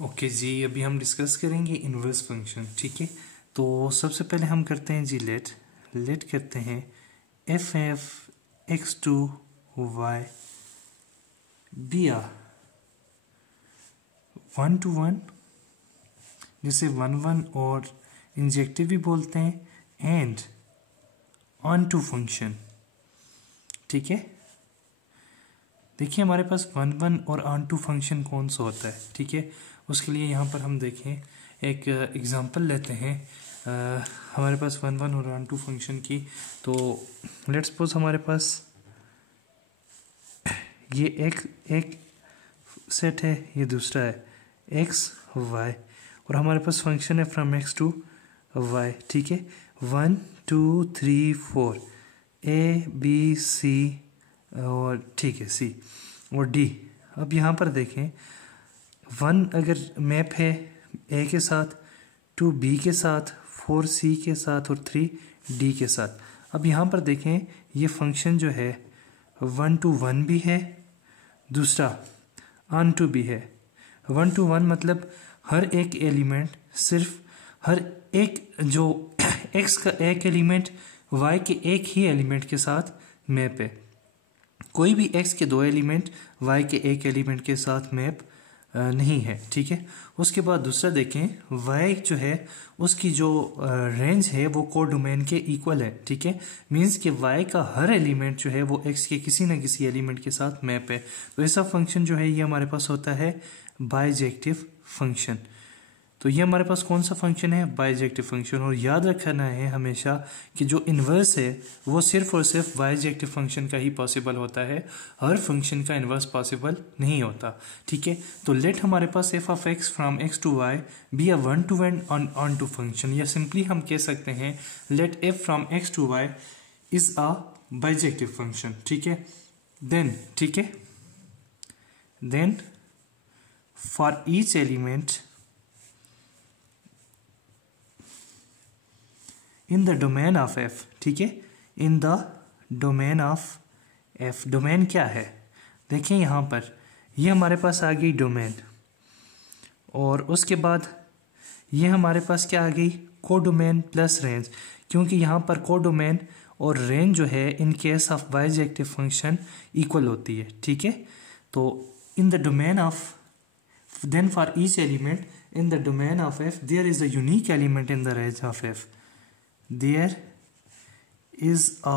Okay जी, अभी हम discuss करेंगे इन्वर्स फंक्शन। ठीक है, तो सबसे पहले हम करते हैं जी लेट करते हैं एफ एक्स टू वाई बी आ 1 to 1, जिसे 1 और इंजेक्टिव भी बोलते हैं, एंड ऑन टू फंक्शन। ठीक है, देखिए हमारे पास 1 और ऑन टू फंक्शन कौन सा होता है। ठीक है, उसके लिए यहाँ पर हम देखें, एक एग्जांपल लेते हैं हमारे पास 1 और ऑन टू फंक्शन की। तो लेट्स सपोज हमारे पास ये एक सेट है, ये दूसरा है एक्स वाई, और हमारे पास फंक्शन है फ्रॉम एक्स टू वाई। ठीक है, 1 2 3 4 ए बी सी और ठीक है सी और डी। अब यहाँ पर देखें 1 अगर मैप है ए के साथ, 2 बी के साथ, 4 सी के साथ और 3 डी के साथ। अब यहाँ पर देखें ये फंक्शन जो है 1 to 1 भी है, दूसरा ऑन टू भी है। 1 to 1 मतलब हर एक एलिमेंट, सिर्फ हर एक जो x का एक एलिमेंट y के एक ही एलिमेंट के साथ मैप है। कोई भी x के 2 एलिमेंट y के एक एलिमेंट के साथ मैप नहीं है। ठीक है, उसके बाद दूसरा देखें, y जो है उसकी जो रेंज है वो कोडोमेन के इक्वल है। ठीक है, मींस कि y का हर एलिमेंट जो है वो x के किसी न किसी एलिमेंट के साथ मैप है। तो ऐसा फंक्शन जो है ये हमारे पास होता है बाइजेक्टिव फंक्शन। तो ये हमारे पास कौन सा फंक्शन है? Bijective function. और याद रखना है हमेशा कि जो इन्वर्स है वो सिर्फ और सिर्फ बाइजेक्टिव फंक्शन का ही पॉसिबल होता है, हर फंक्शन का इन्वर्स पॉसिबल नहीं होता। ठीक है, तो लेट हमारे पास F of X from X to Y be a 1 to 1 onto function, या सिंपली हम कह सकते हैं let F from X to Y is a bijective function. ठीक है, then for each element in the domain of F. ठीक है, in the domain of F. Domain क्या है? देखें यहाँ पर ये हमारे पास आ गई डोमेन, और उसके बाद ये हमारे पास क्या आ गई? कोडोमेन प्लस रेंज, क्योंकि यहाँ पर कोडोमेन और रेंज जो है in case of bijective function equal होती है। ठीक है, तो in the domain of, then for each element in the domain of f there is a unique element in the range of f. There is a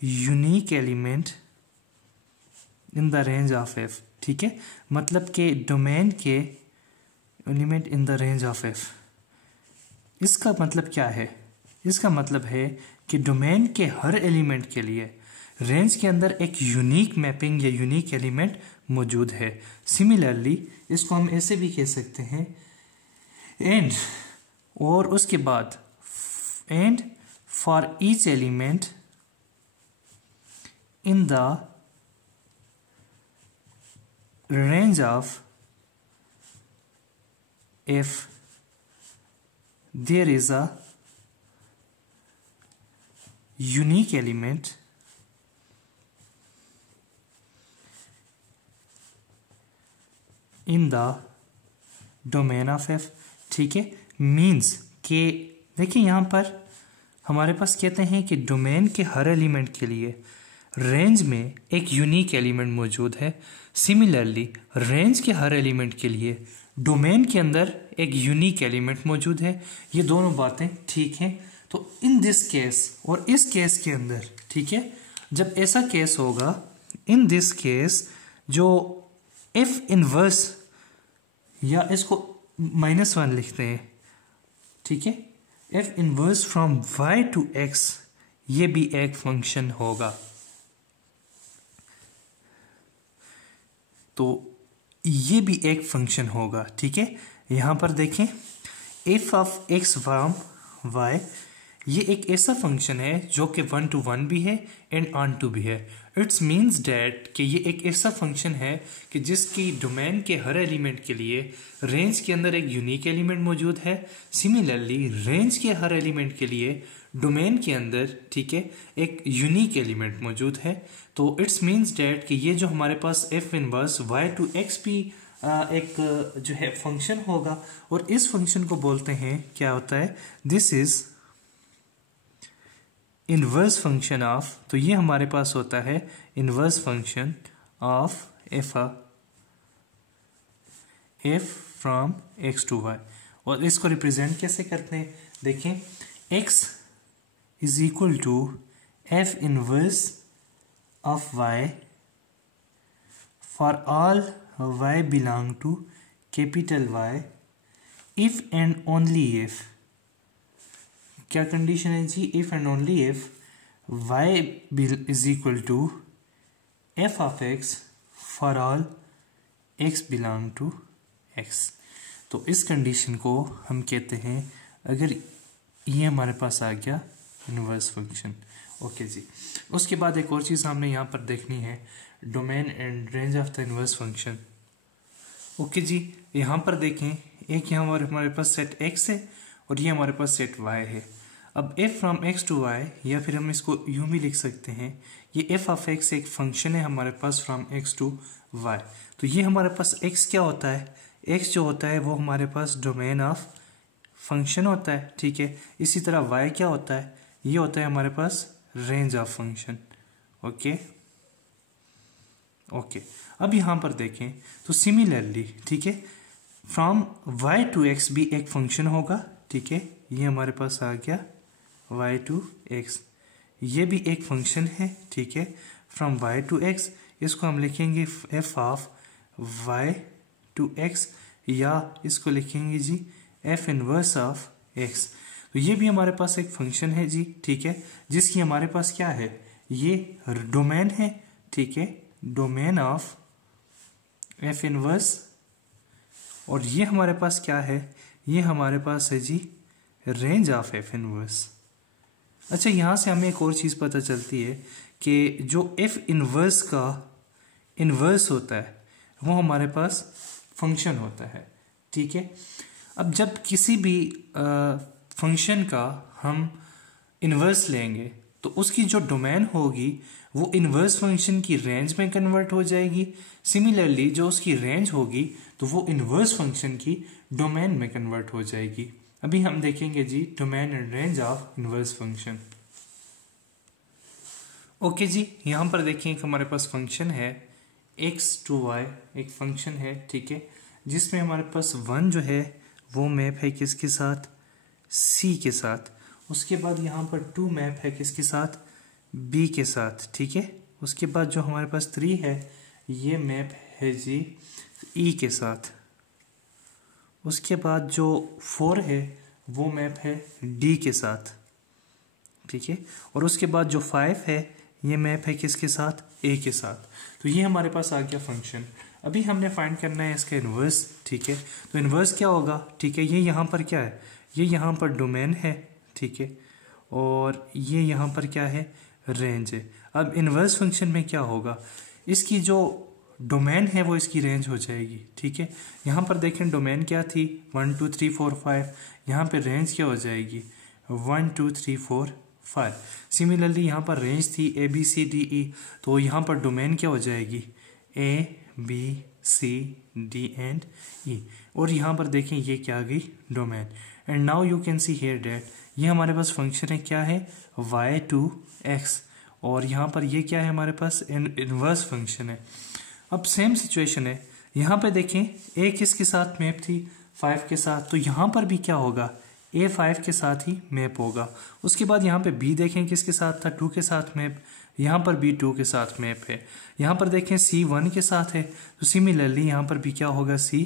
unique element in the range of f। ठीक है, मतलब कि domain के element in the range of f। इसका मतलब क्या है? इसका मतलब है कि डोमेन के हर एलिमेंट के लिए रेंज के अंदर एक यूनिक मैपिंग या यूनिक एलिमेंट मौजूद है। सिमिलरली इसको हम ऐसे भी कह सकते हैं एंड, और उसके बाद and for each element in the range of f there is a unique element in the domain of f। ठीक है, मीन्स के देखिए यहाँ पर हमारे पास कहते हैं कि डोमेन के हर एलिमेंट के लिए रेंज में एक यूनिक एलिमेंट मौजूद है। सिमिलरली रेंज के हर एलिमेंट के लिए डोमेन के अंदर एक यूनिक एलिमेंट मौजूद है। ये दोनों बातें ठीक हैं। तो इन दिस केस और इस केस के अंदर, ठीक है, जब ऐसा केस होगा, इन दिस केस जो एफ इनवर्स, या इसको -1 लिखते हैं, ठीक है, f inverse from y to x, ये भी एक फंक्शन होगा। तो ये भी एक फंक्शन होगा। ठीक है, यहां पर देखें F of x from y, ये एक ऐसा फंक्शन है जो कि 1 to 1 भी है एंड ऑन टू भी है। इट्स मीन्स डैट कि ये एक ऐसा फंक्शन है कि जिसकी डोमेन के हर एलिमेंट के लिए रेंज के अंदर एक यूनिक एलिमेंट मौजूद है। सिमिलरली रेंज के हर एलिमेंट के लिए डोमेन के अंदर, ठीक है, एक यूनिक एलिमेंट मौजूद है। तो इट्स मीन्स डैट कि ये जो हमारे पास F inverse y to x भी एक जो है फंक्शन होगा और इस फंक्शन को बोलते हैं, क्या होता है, this is inverse function of, तो ये हमारे पास होता है inverse function of F from X to Y. और इसको रिप्रेजेंट कैसे करते हैं, देखें, x is equal to F inverse of y for all y belong to capital Y if and only if, क्या कंडीशन है जी, if and only if y is equal to F of x for all x belong to x। तो इस condition को हम कहते हैं, अगर ये हमारे पास आ गया इनवर्स फंक्शन। ओके जी, उसके बाद एक और चीज़ हमने यहाँ पर देखनी है, domain and range of the inverse function. Okay जी, यहाँ पर देखें, एक यहाँ हमारे पास सेट x है और ये हमारे पास सेट y है। अब f from x to y, या फिर हम इसको यूं भी लिख सकते हैं, ये f ऑफ x एक फंक्शन है हमारे पास फ्रॉम x टू y। तो ये हमारे पास x क्या होता है, x जो होता है वो हमारे पास डोमेन ऑफ फंक्शन होता है, ठीक है। इसी तरह y क्या होता है, ये होता है हमारे पास range of function. Okay okay, अब यहां पर देखें तो सिमिलरली, ठीक है, फ्रॉम y टू x भी एक फंक्शन होगा, ठीक है, ये हमारे पास आ गया y टू x, ये भी एक फंक्शन है, ठीक है, फ्रॉम y टू x, इसको हम लिखेंगे f of y to x, या इसको लिखेंगे जी f इनवर्स ऑफ x। तो ये भी हमारे पास एक फंक्शन है जी, ठीक है, जिसकी हमारे पास क्या है, ये डोमेन है, ठीक है, डोमेन ऑफ f इनवर्स, और ये हमारे पास क्या है, ये हमारे पास है जी रेंज ऑफ f इनवर्स। अच्छा, यहां से हमें एक और चीज पता चलती है कि जो f इनवर्स का इनवर्स होता है वो हमारे पास फंक्शन होता है, ठीक है। अब जब किसी भी फंक्शन का हम इन्वर्स लेंगे तो उसकी जो डोमेन होगी वो इन्वर्स फंक्शन की रेंज में कन्वर्ट हो जाएगी। सिमिलरली जो उसकी रेंज होगी तो वो इन्वर्स फंक्शन की डोमेन में कन्वर्ट हो जाएगी। अभी हम देखेंगे जी domain and range of inverse function. Okay जी, यहां पर देखिए हमारे पास फंक्शन है x टू y, एक फंक्शन है, ठीक है, जिसमें हमारे पास 1 जो है वो मैप है किसके साथ, c के साथ। उसके बाद यहाँ पर 2 मैप है किसके साथ, b के साथ, ठीक है। उसके बाद जो हमारे पास 3 है ये मैप है जी e के साथ। उसके बाद जो 4 है वो मैप है d के साथ, ठीक है। और उसके बाद जो 5 है ये मैप है किसके साथ, a के साथ। तो ये हमारे पास आ गया फंक्शन। अभी हमने फाइंड करना है इसका इन्वर्स, ठीक है। तो इन्वर्स क्या होगा, ठीक है, ये यहाँ पर क्या है, ये यहाँ पर डोमेन है, ठीक है, और ये यहाँ पर क्या है, रेंज है। अब इन्वर्स फंक्शन में क्या होगा, इसकी जो डोमेन है वो इसकी रेंज हो जाएगी, ठीक है। यहाँ पर देखें डोमेन क्या थी 1 2 3 4 5, यहाँ पर रेंज क्या हो जाएगी 1 2 3 4 5। सिमिलरली यहाँ पर रेंज थी A B C D E, तो यहाँ पर डोमेन क्या हो जाएगी A B C D and E, और यहाँ पर देखें ये क्या आ गई domain. And now you can see here that ये हमारे पास फंक्शन है क्या है y टू x, और यहाँ पर ये क्या है हमारे पास इनवर्स फंक्शन है। अब सेम सिचुएशन है, यहाँ पे देखें a किसके साथ मैप थी 5 के साथ, तो यहाँ पर भी क्या होगा a 5 के साथ ही मैप होगा। उसके बाद यहाँ पे b देखें किसके साथ था 2 के साथ मैप, यहाँ पर b 2 के साथ मैप है। यहाँ पर देखें c 1 के साथ है, तो सिमिलरली यहाँ पर भी क्या होगा c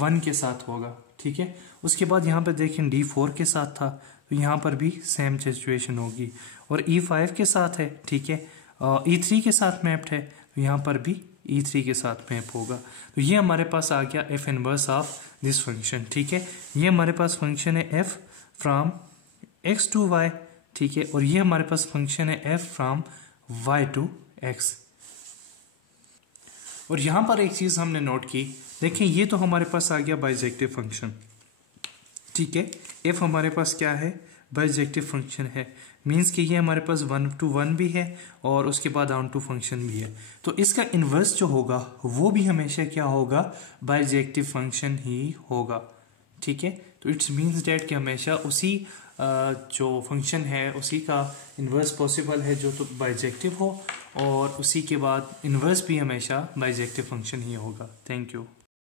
1 के साथ होगा, ठीक है। उसके बाद यहाँ पर देखें d 4 के साथ था, तो यहाँ पर भी सेम सिचुएशन होगी। और e 5 के साथ है, ठीक है, e 3 के साथ मैप्ड है, तो यहाँ पर भी e 3 के साथ मैप होगा। तो ये हमारे पास आ गया f inverse of this function, ठीक है। ये हमारे पास फंक्शन है f from x to y, ठीक है, और ये हमारे पास फंक्शन है f from y to x। और यहां पर एक चीज हमने नोट की, देखें ये तो हमारे पास आ गया बाइजेक्टिव फंक्शन, ठीक है। f हमारे पास क्या है बाइजेक्टिव फंक्शन है। मीन्स कि ये हमारे पास 1 to 1 भी है और उसके बाद ऑन टू फंक्शन भी है, तो इसका इन्वर्स जो होगा वो भी हमेशा क्या होगा, बाइजेक्टिव फंक्शन ही होगा। ठीक है, तो इट्स मीन्स डैट कि हमेशा उसी जो फंक्शन है उसी का इन्वर्स पॉसिबल है जो तो बाइजेक्टिव हो, और उसी के बाद इन्वर्स भी हमेशा बाइजेक्टिव फंक्शन ही होगा। Thank you.